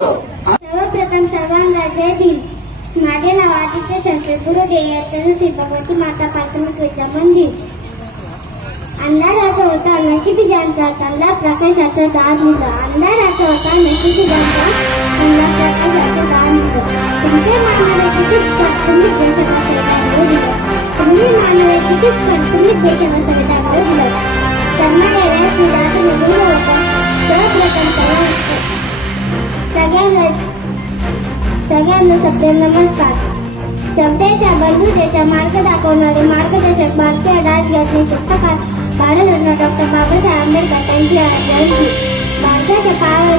सर्वप्रथम सर्वांना जय भीम. माझे नाव आदित्य शंकर गुरुडे. श्री भगवती माता प्राथमिक विद्या मंदिर. अंधाराचा होता नशिबी ज्यांचा त्यांना प्रकाशाचा दार दिला. अंधाराचा होता नशिबी ज्यांचा त्यांना प्रकाशाचा दार दिला. तुमचे मानवे कितीच तुम्ही देशाला संविधान दिलं. तुम्ही मानवे कितीच तुम्ही देशाला संविधान दिलं. कर्मदेव्या श्रीदास निघून होता. सर्वप्रथम सगळ्यांना सभ्य नमस्कार. सभ्यतेच्या बंधुतेचा मार्ग दाखवणारे मार्गदर्शक भारतीय राज्यघटने शिक्षकार भारतरत्न डॉक्टर बाबासाहेब आंबेडकर यांची जयंती. भारताच्या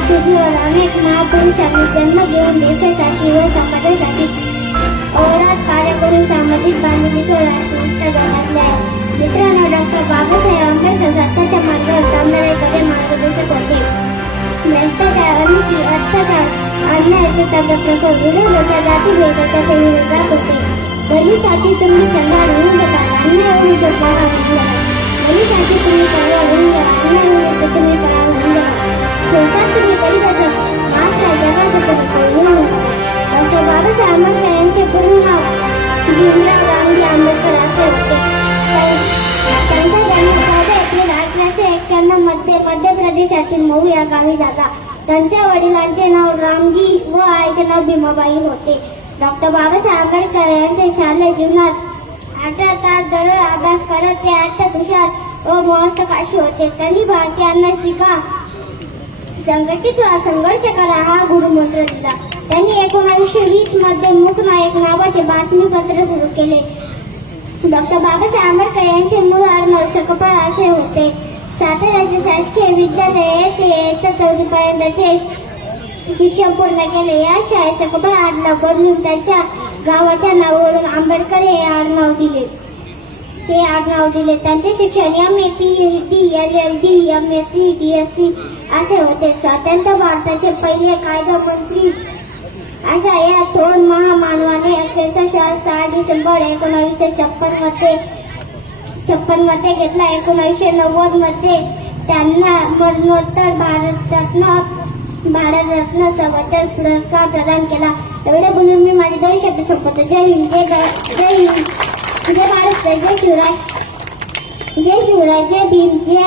पृथ्वीवर अनेक महापुरुषांनी जन्म घेऊन देशासाठी व समाजासाठी अहोरात्र कार्य करून सामाजिक बांधिलकीचे राष्ट्र घडवले आहे. मित्रांनो, डॉक्टर बाबासाहेब आंबेडकर सत्याच्या मार्गावर चालणारे खरे मार्गदर्शक होते. भ्रष्टाचार, अनिती, अत्याचार, अन्यायाचे प्रकल्प विरोधाच्या जातीभेदाच्या विरोधात होते. दलितांसाठी तुम्ही संघार होऊन देता. अन्याय होऊन सरकार होऊन द्या. दलितांसाठी तुम्ही सर्व होऊन द्या. अन्याय होऊन तुम्ही करार होऊन द्या. शेवटात तुम्ही परिवर्तन मात्र जगाचं परिवर्तन होऊन द्या. डॉक्टर बाबासाहेब आंबेडकर यांचे पूर्ण नाव भीमराव रामजी आंबेडकर असे होते. त्यांचा जन्म 14 एप्रिल 1891 मध्ये मध्य प्रदेशातील मऊ या गावी झाला. त्यांच्या वडिलांचे नाव रामजी व आईचे नाव भीमाबाई होते. डॉक्टर बाबासाहेब आंबेडकर यांच्या शालेय जीवनात 18 तास दररोज अभ्यास करत ते अत्यंत हुशार व महत्वाकांक्षी होते. त्यांनी भारतीयांना शिका, संघटित व्हा, संघर्ष करा हा गुरुमंत्र दिला. त्यांनी 1920 मध्ये मूकनायक नावाचे बातमीपत्र सुरू केले. डॉक्टर बाबासाहेब आंबेडकर यांचे मूळ आडनाव सकपाळ असे होते. साताऱ्याचे शासकीय विद्यालय येथे इयत्ता 4वी पर्यंतचे शिक्षण पूर्ण केले. या शाळेत सकपाळ आडनाव बदलून त्यांच्या गावाच्या नावावरून आंबेडकर हे आडनाव दिले. त्यांचे शिक्षण MA, PhD, LLD, MSc, DSc असे होते. स्वतंत्र भारताचे पहिले कायदा मंत्री अशा या थोर महामानवाने त्यांचा श्वास 6 डिसेंबर 1956 मध्ये घेतला. 1990 मध्ये त्यांना मरणोत्तर भारतरत्न संवर्धन पुरस्कार प्रदान केला. एवढे बोलून मी माझे 2 शब्द संपवतो. जय हिंद, जय हिंद, जय महाराष्ट्र, जय शिवराय, जय भीम, जय